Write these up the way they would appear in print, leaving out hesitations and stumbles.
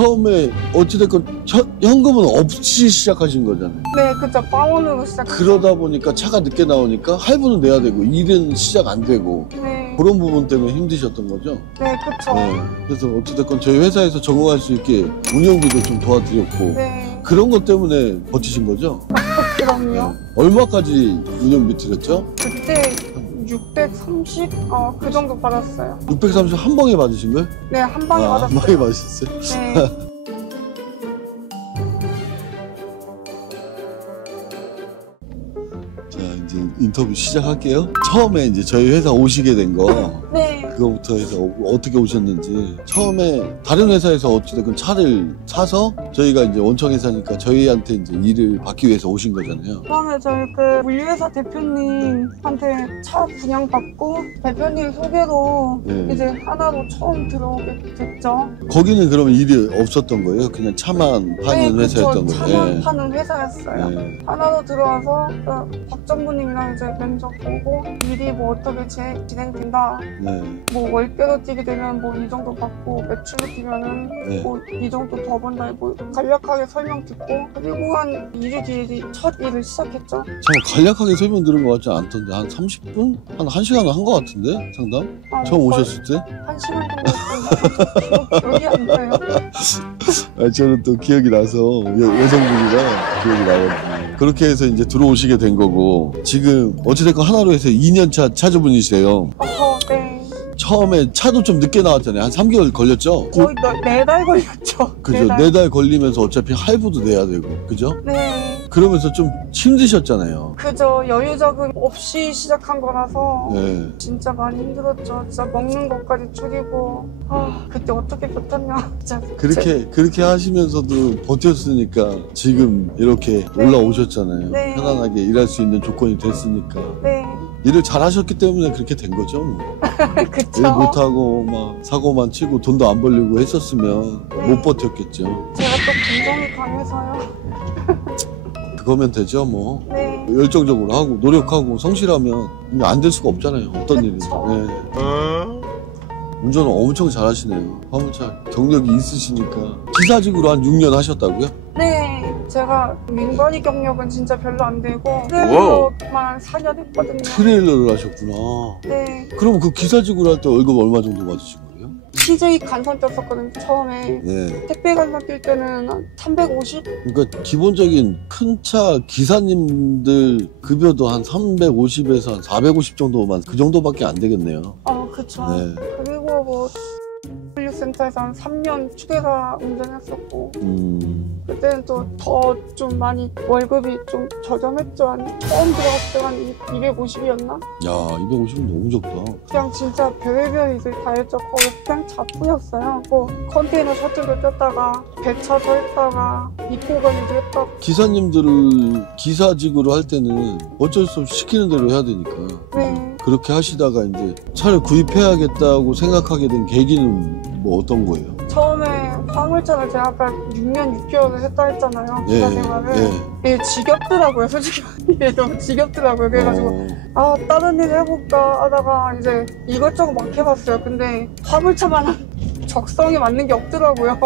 처음에 어찌됐건 현금은 없이 시작하신 거잖아요. 네, 그쵸. 빵원으로 시작했어요. 그러다 보니까 차가 늦게 나오니까 할부는 내야 되고 일은 시작 안 되고 네. 그런 부분 때문에 힘드셨던 거죠? 네, 그쵸. 네. 그래서 어찌됐건 저희 회사에서 적응할 수 있게 운영비도 좀 도와드렸고 네. 그런 것 때문에 버티신 거죠? 그럼요. 얼마까지 운영비 드렸죠? 그때 630? 그 정도 받았어요. 630 한 방에 받으신 거예요? 네, 한 방에 한 받았어요. 방에 받으셨어요? 네. 자, 이제 인터뷰 시작할게요. 처음에 이제 저희 회사 오시게 된 거 네. 그거부터 해서 어떻게 오셨는지. 처음에 다른 회사에서 어찌됐건 차를 사서 저희가 이제 원청회사니까 저희한테 이제 일을 받기 위해서 오신 거잖아요. 처음에 저희 그 물류회사 대표님한테 차 분양받고 대표님 소개로 네. 이제 하나로 처음 들어오게 됐죠. 거기는 그러면 일이 없었던 거예요? 그냥 차만 파는 네, 회사였던 그쵸. 거예요? 차만 네. 파는 회사였어요. 네. 하나로 들어와서 그 박정부님이랑 이제 면접 보고 일이 뭐 어떻게 진행된다. 네. 뭐 월배로 뛰게 되면 뭐 이 정도 받고 매출로 뛰면은 네. 뭐 이 정도 더 번다. 뭐 간략하게 설명 듣고 그리고 한 2주 뒤에 첫 일을 시작했죠. 참 간략하게 설명 들은 것 같지 않던데 한 30분? 한 1시간 한 것 같은데? 상담? 처음 거의 오셨을 때? 한 시간 정도 기억이 안 나요. 아, 저는 또 기억이 나서 여성분이라 기억이 나거든요. 그렇게 해서 이제 들어오시게 된 거고 지금 어찌됐건 하나로 해서 2년차 차주분이세요. 네. 처음에 차도 좀 늦게 나왔잖아요. 한 3개월 걸렸죠? 거의 4달 걸렸죠. 그죠? 4달 걸리면서 어차피 할부도 내야 되고 그죠? 네. 그러면서 좀 힘드셨잖아요. 그저 여유 자금 없이 시작한 거라서 네. 진짜 많이 힘들었죠. 진짜 먹는 것까지 줄이고 그때 어떻게 버텼냐 진짜. 그렇게 하시면서도 버텼으니까 지금 이렇게 네. 올라오셨잖아요. 네. 편안하게 일할 수 있는 조건이 됐으니까. 네. 일을 잘 하셨기 때문에 그렇게 된 거죠. 그쵸. 일 못하고 막 사고만 치고 돈도 안 벌리고 했었으면 네. 못 버텼겠죠. 제가 또 감정이 강해서요. 그거면 되죠 뭐. 네. 열정적으로 하고 노력하고 성실하면 안 될 수가 없잖아요. 어떤 일이든. 그쵸. 네. 운전을 엄청 잘하시네요. 화물차 경력이 있으시니까. 기사직으로 한 6년 하셨다고요? 네. 제가 민관이 경력은 진짜 별로 안 되고 트레일러만 4년 했거든요. 트레일러를 하셨구나. 네. 그럼 그 기사직으로 할 때 월급 얼마 정도 받으신 거예요? CJ 간선 떴었거든요. 처음에. 네. 택배 간선 뛸 때는 한 350? 그러니까 기본적인 큰 차 기사님들 급여도 한 350에서 한 450 정도만 그 정도밖에 안 되겠네요. 그쵸. 네. 그리고 뭐 물류센터에서 한 3년 추계사 운전했었고 그때는 또 더 좀 많이 월급이 좀 저렴했죠. 처음 들어갔을 때 한 250이었나? 야, 250은 너무 적다. 그냥 진짜 별의별 일을 다 했죠. 거의 그냥 잡부였어요. 뭐 컨테이너 셔틀도 떴다가 배차 서 있다가 입고 관리도 했다가. 기사님들을 기사직으로 할 때는 어쩔 수 없이 시키는 대로 해야 되니까. 네. 그렇게 하시다가 이제 차를 구입해야겠다고 생각하게 된 계기는 뭐 어떤 거예요? 처음에 화물차를 제가 아까 6년 6개월을 했다 했잖아요. 예, 기사 생활을. 예, 지겹더라고요. 솔직히 예, 너무 지겹더라고요. 그래가지고 다른 일 해볼까 하다가 이제 이것저것 막 해봤어요. 근데 화물차만 적성에 맞는 게 없더라고요.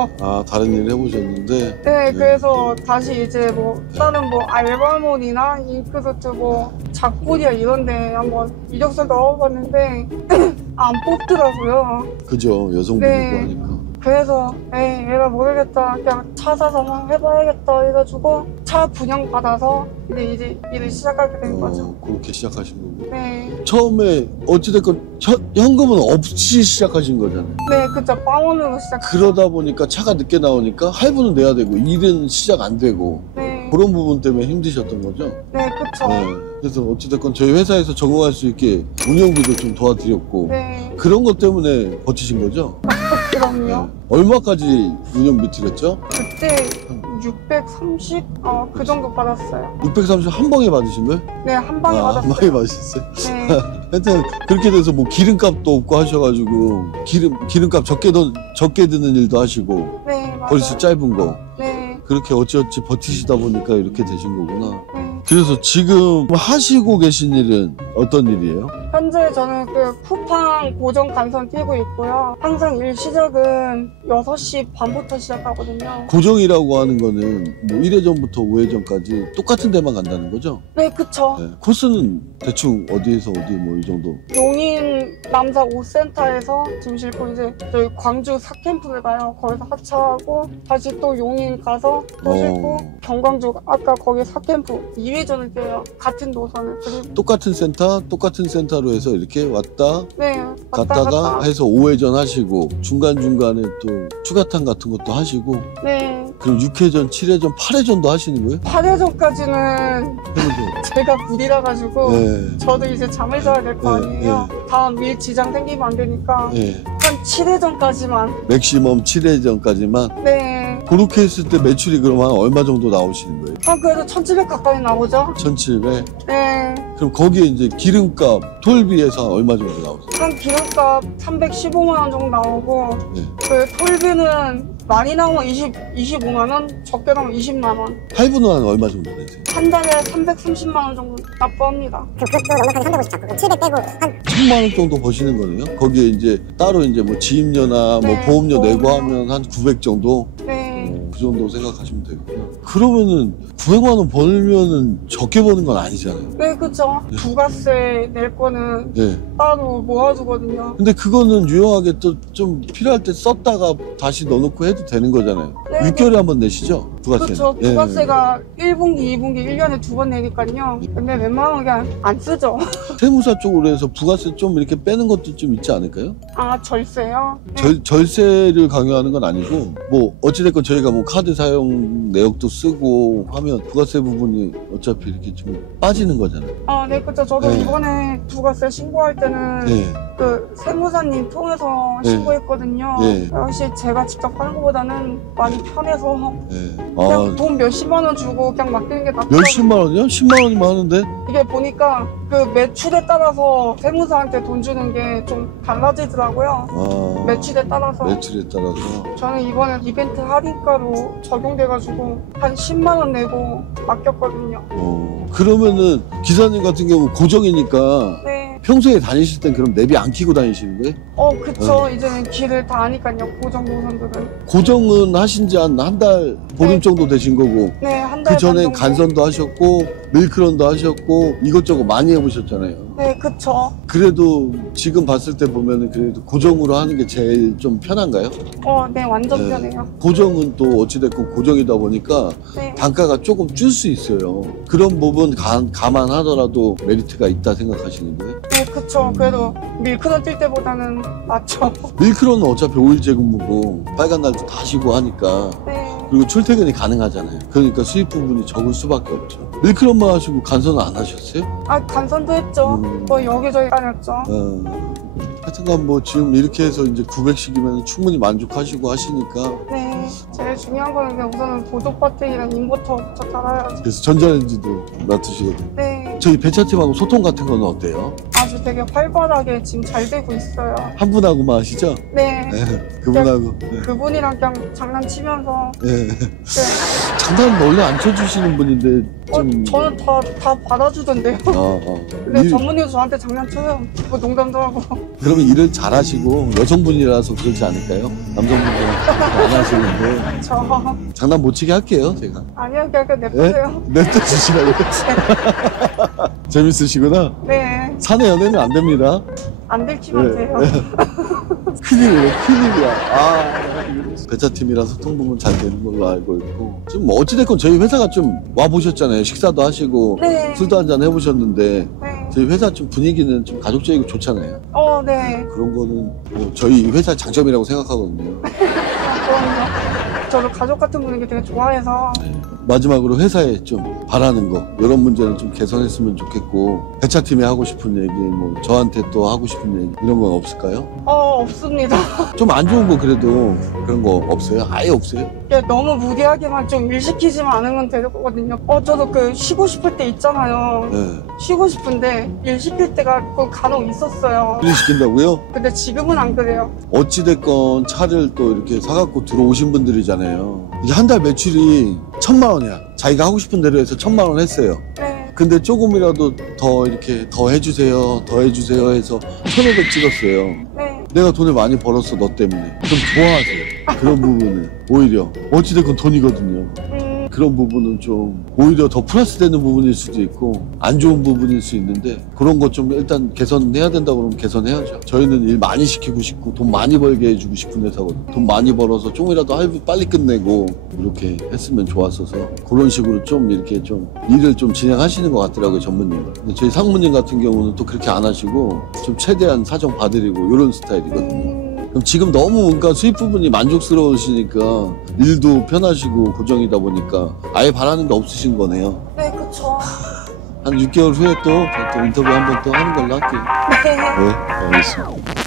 다른 일 해보셨는데. 네, 그래서 다시 이제 뭐 다른 뭐 알바몬이나 잉크소트 뭐 작고리아 이런데 한번 이력서 넣어봤는데 안 뽑더라고요. 그죠, 여성분이고 네. 하니까. 그래서 얘가 모르겠다, 그냥 차 사서 한번 해봐야겠다 해가지고 차 분양 받아서 이제 일을 시작하게 된 거죠. 그렇게 시작하신 거고. 네. 처음에 어찌됐건 현금은 없이 시작하신 거잖아요. 네, 그쵸. 빵원으로 시작. 그러다 보니까 차가 늦게 나오니까 할부는 내야 되고 일은 시작 안 되고 네. 그런 부분 때문에 힘드셨던 거죠. 네, 그쵸. 네. 그래서 어찌됐건 저희 회사에서 적응할 수 있게 운영비도 좀 도와드렸고 네. 그런 것 때문에 버티신 거죠. 그럼요. 얼마까지 운영비 드렸죠? 그때 630? 그 정도 받았어요. 630 한 방에 받으신 거예요? 네, 한 방에 한 받았어요. 방에 받으셨어요? 네. 하여튼 그렇게 돼서 뭐 기름값도 없고 하셔가지고 기름값 적게 드는 일도 하시고 네, 맞아요. 거리수 짧은 거 네. 그렇게 어찌어찌 버티시다 보니까 이렇게 되신 거구나. 네. 그래서 지금 하시고 계신 일은 어떤 일이에요? 현재 저는 그 쿠팡 고정 간선 뛰고 있고요. 항상 일 시작은 6시 반부터 시작하거든요. 고정이라고 하는 거는 뭐 1회전부터 5회전까지 똑같은 데만 간다는 거죠? 네, 그쵸. 네. 코스는 대충 어디에서 어디 뭐 이 정도? 용인 남사 5센터에서 짐 싣고 이제 저희 광주 사캠프를 가요. 거기서 하차하고 다시 또 용인 가서 또 싣고 경광주 아까 거기 사캠프 2회전을 뛰어요. 같은 노선을. 그리고 똑같은 센터로 해서 이렇게 왔다 네, 왔다 갔다가 갔다. 해서 5회전 하시고 중간중간에 또 추가탄 같은 것도 하시고 네, 그럼 6회전, 7회전, 8회전도 하시는 거예요? 8회전까지는 해보죠. 제가 무리라 가지고 네. 저도 이제 잠을 자야 될 거 네, 아니에요. 다음 밀 지장 생기면 안 되니까 네. 한 7회전까지만. 맥시멈 7회전까지만 네, 그렇게 했을 때 매출이 그러면 얼마 정도 나오시는 거예요? 한 그래도 1700 가까이 나오죠. 1700? 네, 그럼 거기에 이제 기름값, 톨비에서 얼마 정도 나오세요? 한 기름값 315만 원 정도 나오고 네. 그 톨비는 많이 나오면 25만 원, 적게 나오면 20만 원. 할부는 한 얼마 정도 내세요? 한 달에 330만 원 정도 납부합니다. 그것도 넉넉하게 350 잡고 700 빼고 한 1000만 원 정도 버시는 거네요? 거기에 이제 따로 이제 뭐 지임료나 뭐 네, 보험료 내고 보험료. 하면 한 900 정도? 네, 그 정도 생각하시면 되겠구나. 그러면은 900만 원 벌면은 적게 버는 건 아니잖아요. 네, 그쵸. 부가세 낼 거는 네. 따로 모아두거든요. 근데 그거는 유용하게 또 좀 필요할 때 썼다가 다시 넣어놓고 해도 되는 거잖아요. 네, 6개월에 한 번 내시죠? 부가세. 그렇죠. 부가세가 1분기, 2분기, 1년에 2번 내니까요. 근데 웬만하면 그냥 안 쓰죠. 세무사 쪽으로 해서 부가세 좀 이렇게 빼는 것도 좀 있지 않을까요? 아, 절세요? 네. 절세를 강요하는 건 아니고 뭐 어찌됐건 저희가 뭐 카드 사용 내역도 쓰고 하면 부가세 부분이 어차피 이렇게 좀 빠지는 거잖아요. 아, 네, 그렇죠. 저도 네. 이번에 부가세 신고할 때는 네. 그 세무사님 통해서 네. 신고했거든요. 네. 역시 제가 직접 하는 것보다는 많이 편해서 네. 그냥 아, 돈 몇십만 원 주고 그냥 맡기는 게 낫더라고요. 몇십만 원이요? 10만 원이면 하는데? 이게 보니까 그 매출에 따라서 세무사한테 돈 주는 게 좀 달라지더라고요. 아, 매출에 따라서. 매출에 따라서. 저는 이번에 이벤트 할인가로 적용돼가지고 한 10만 원 내고 맡겼거든요. 그러면은 기사님 같은 경우 고정이니까 네. 평소에 다니실 땐 그럼 내비 안 키고 다니시는 거예요? 그쵸. 이제는 길을 다 아니까요. 고정 노선들은. 고정은 하신 지 한 달 보름 네. 정도 되신 거고 네, 한 달. 그 전에 정도. 간선도 하셨고 밀크런도 하셨고 이것저것 많이 해보셨잖아요. 네, 그쵸. 그래도 지금 봤을 때 보면은 그래도 고정으로 하는 게 제일 좀 편한가요? 네, 완전 네. 편해요. 고정은 또 어찌됐건 고정이다 보니까 네. 단가가 조금 줄 수 있어요. 그런 부분 감안하더라도 메리트가 있다 생각하시는 거예요? 네, 그쵸. 그래도 밀크런 뛸 때보다는 낫죠. 밀크런은 어차피 5일제 근무고 빨간 날도 다 쉬고 하니까 네. 그리고 출퇴근이 가능하잖아요. 그러니까 수입 부분이 적을 수밖에 없죠. 밀크런만 하시고 간선은 안 하셨어요? 아, 간선도 했죠. 뭐 여기저기 다녔죠. 하여튼간 뭐 지금 이렇게 해서 이제 900씩이면 충분히 만족하시고 하시니까 네. 제일 중요한 거는 그냥 우선은 보조 배터리랑 인버터부터 달아야죠. 그래서 전자레인지도 놔두시거든요. 네. 저희 배차팀하고 소통 같은 건 어때요? 아주 되게 활발하게 지금 잘 되고 있어요. 한 분하고만 하시죠? 네. 네, 그분하고. 네. 그분이랑 그냥 장난치면서. 네. 네. 장난 원래 안 쳐주시는 분인데 좀. 저는 다 받아주던데요. 근데 일- 전문의도 저한테 장난쳐요. 뭐 농담도 하고. 그러면 일을 잘하시고 여성분이라서 그렇지 않을까요? 남성분들은 안 하시는데 저 장난 못 치게 할게요 제가. 아니요, 그냥 냅두세요. 냅둬주시라고요? 재밌으시구나. 네. 사내 연애는 안 됩니다. 안 들키면 네. 돼요. 큰일이에요, 큰일이야. 배차팀이랑 소통 부분 잘 되는 걸로 알고 있고. 지금 뭐 어찌됐건 저희 회사가 좀 와보셨잖아요. 식사도 하시고 네. 술도 한잔 해보셨는데 네. 저희 회사 좀 분위기는 좀 가족적이고 좋잖아요. 네. 그런 거는 뭐 저희 회사 장점이라고 생각하거든요. 그럼요. 저도 가족 같은 분위기 되게 좋아해서. 마지막으로 회사에 좀 바라는 거 이런 문제는 좀 개선했으면 좋겠고 배차팀이 하고 싶은 얘기 뭐 저한테 또 하고 싶은 얘기 이런 건 없을까요? 없습니다. 좀 안 좋은 거 그래도 그런 거 없어요? 아예 없어요? 이게 너무 무리하게만 좀 일 시키지만 않으면 될 거거든요. 저도 그 쉬고 싶을 때 있잖아요. 네. 쉬고 싶은데 일 시킬 때가 꼭 간혹 있었어요. 일 시킨다고요? 근데 지금은 안 그래요. 어찌됐건 차를 또 이렇게 사갖고 들어오신 분들이잖아요. 이게 한 달 매출이 1000만 원이야. 자기가 하고 싶은 대로 해서 1000만 원 했어요. 네. 근데 조금이라도 더 이렇게 더 해주세요 해서 1,500 찍었어요. 네. 내가 돈을 많이 벌었어 너 때문에. 좀 좋아하세요. 그런 부분은 오히려 어찌됐건 돈이거든요. 그런 부분은 좀 오히려 더 플러스 되는 부분일 수도 있고 안 좋은 부분일 수 있는데 그런 것 좀 일단 개선해야 된다고 그러면 개선해야죠. 저희는 일 많이 시키고 싶고 돈 많이 벌게 해주고 싶은 회사거든요. 돈 많이 벌어서 조금이라도 할부 빨리 끝내고 이렇게 했으면 좋았어서 그런 식으로 좀 이렇게 좀 일을 좀 진행하시는 것 같더라고요, 전무님은. 근데 저희 상무님 같은 경우는 또 그렇게 안 하시고 좀 최대한 사정 봐드리고 이런 스타일이거든요. 그럼 지금 너무 뭔가 수입 부분이 만족스러우시니까 일도 편하시고 고정이다 보니까 아예 바라는 게 없으신 거네요. 네, 그쵸. 한 6개월 후에 또 인터뷰 한 번 또 하는 걸로 할게요. 네. 네, 알겠습니다.